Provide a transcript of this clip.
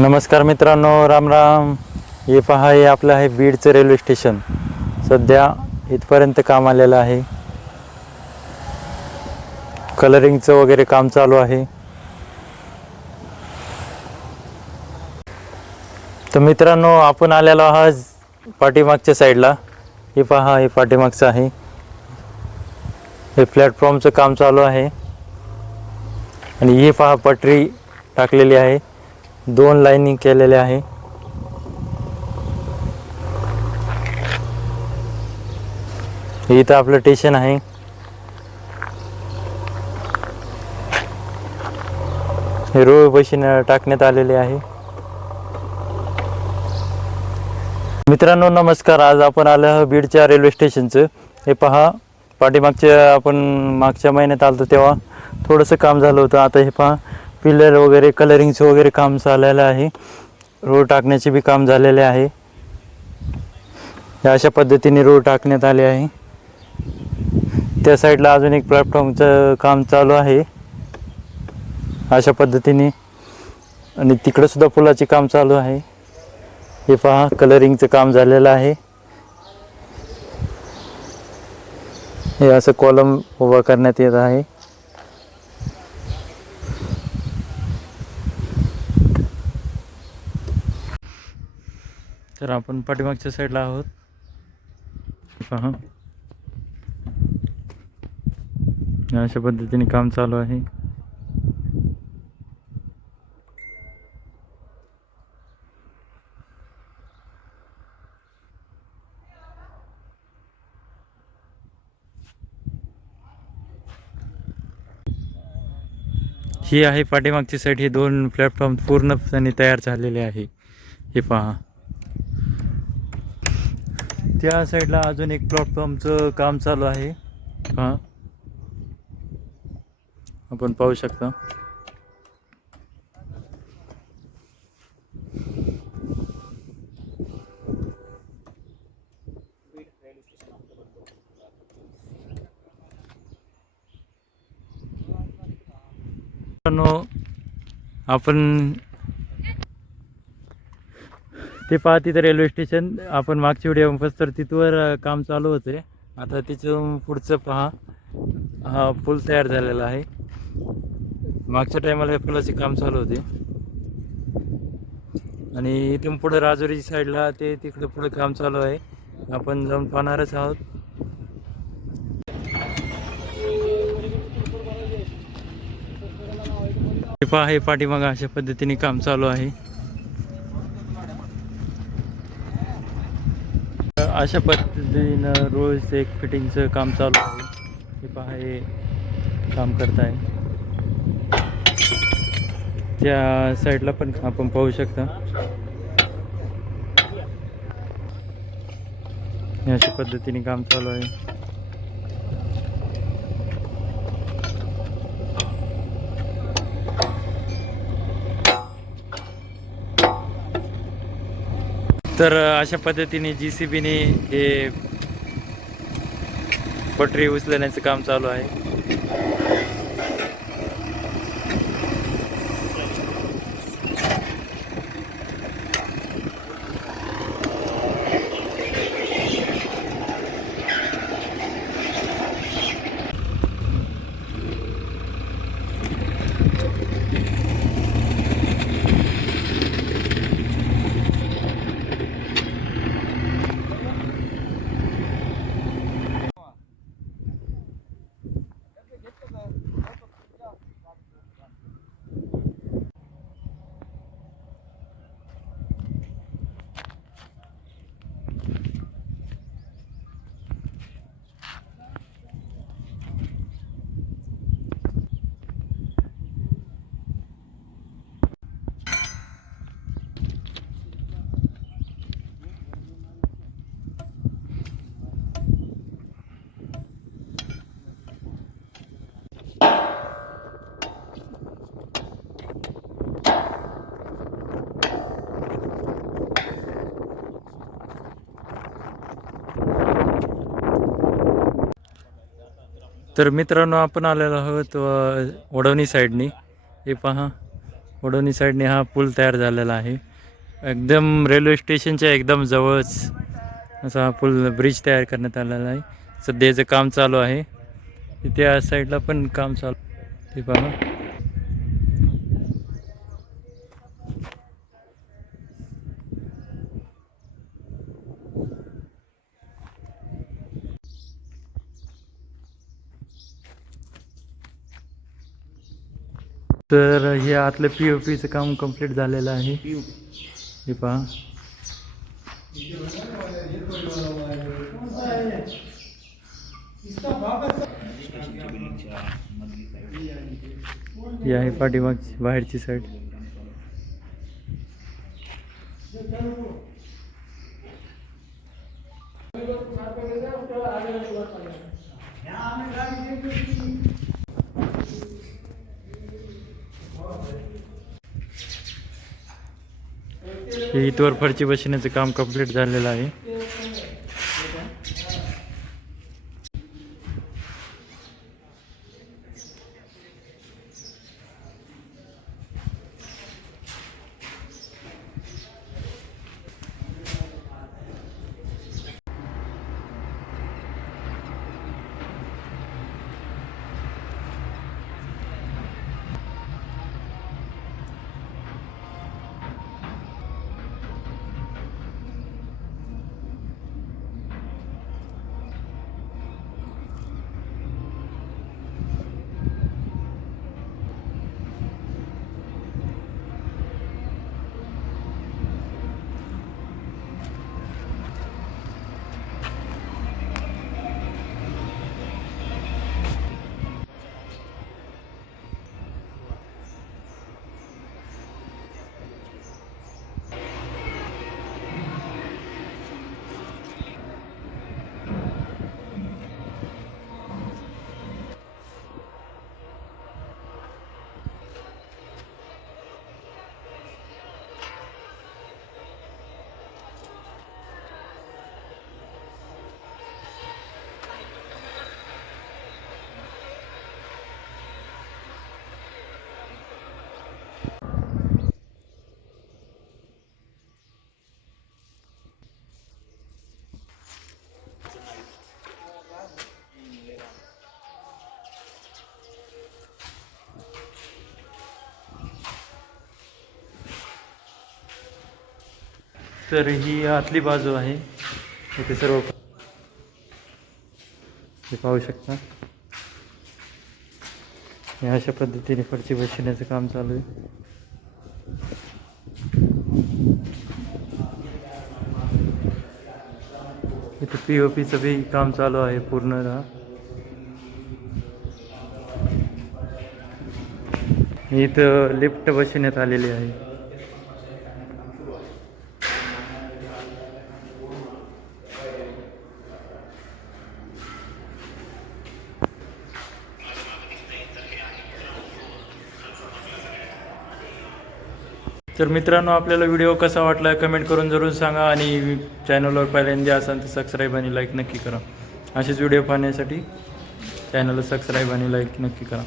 नमस्कार मित्रांनो राम राम. हे पहा हे आपलं आहे बीडचं रेल्वे स्टेशन. सध्या इथपर्यंत काम आलेलं आहे. कलरिंगचं वगैरे काम चालू आहे. तर मित्रांनो आपण आलेलो आहात पाठीमागच्या साईडला. हे पहा हे पाठीमागचं आहे. हे प्लॅटफॉर्मचं काम चालू आहे. आणि ही पहा पटरी टाकलेली आहे. दोन लाईनिंग केलेले आहे. इथं आपलं स्टेशन आहे. हे रोड बशीन टाकण्यात आलेले आहे. मित्रांनो नमस्कार. आज आपण आलो आहोत बीडच्या रेल्वे स्टेशनचं हे पहा पाठीमागच्या आपण मागच्या महिन्यात आलो तेव्हा थोडंसं काम झालं होतं. आता हे पहा पिलर वगैरे कलरिंगचं वगैरे काम चाललेलं आहे. रोड टाकण्याचे बी काम झालेले आहे. या अशा पद्धतीने रोड टाकण्यात आले आहे. त्या साईडला अजून एक प्लॅटफॉर्मचं काम चालू आहे. अशा पद्धतीने. आणि तिकडंसुद्धा पुलाचे काम चालू आहे. हे पहा कलरिंगचं काम झालेलं आहे. हे असं कॉलम उभा करण्यात येत आहे. तर आपण पाठीमागच्या साईडला आहोत. पहा. अशा पद्धतीने काम चालू आहे. ही आहे पाठीमागची साईड हे दोन प्लॅटफॉर्म पूर्णपणे तयार झालेले आहे. हे पहा. त्या साईडला अजून एक प्लॅटफॉर्मचं काम चालू आहे. हा. आपण पाहू शकता. आपण ते पहा तिथं रेल्वे स्टेशन आपण मागच्या व्हिडिओ तर तिथवर काम चालू होते. आता तिथून पुढचं पहा. हा पूल तयार झालेला आहे. मागच्या टायमाला या पुलाचे काम चालू होते. आणि इथून पुढं राजुरी साईडला ते तिकडं पुढं काम चालू आहे. आपण जाऊन पाहणारच आहोत. हे पहा हे पाठीमागं अशा पद्धतीने काम चालू आहे. अशा पद्धतीनं रोज एक फिटिंगचं काम चालू आहे. हे पहा हे काम करत आहे त्या साईडला पण आपण पाहू शकता. हे अशा पद्धतीने काम चालू आहे. तर अशा पद्धतीने जी सी बीने हे पटरी उचलण्याचं काम चालू आहे. तर मित्रांनो आपण आलेलो आहोत वडवणी साईडनी. हे पहा वडवणी साईडने हा पूल तयार झालेला आहे. एकदम रेल्वे स्टेशनच्या एकदम जवळच असा हा पूल ब्रिज तयार करण्यात आलेला आहे. सध्याचं काम चालू आहे. इथे या साईडला पण काम चालू ते पहा. तर हे आतलं पी ओ पीचं काम कंप्लीट झालेलं आहे. हे पहा. ही आहे पाठीमागची बाहेरची साईड हे इथवर फरची बसण्याचं काम कंप्लीट झालेलं आहे. तर ही आतली बाजू आहे. इथे सर्व हे पाहू शकता. हे अशा पद्धतीने फरची बसण्याचं काम चालू आहे. इथे पी ओ पीचं बी काम चालू आहे पूर्ण. इथं लिफ्ट बसवण्यात आलेली आहे. तर मित्रांनो आपल्याला व्हिडिओ कसा वाटला कमेंट करून जरूर सांगा आणि चॅनलवर पहिल्यांदा असाल तर सबस्क्राईब आणि लाईक नक्की करा. असेच व्हिडिओ पाहण्यासाठी चॅनलला सबस्क्राईब आणि लाईक नक्की करा.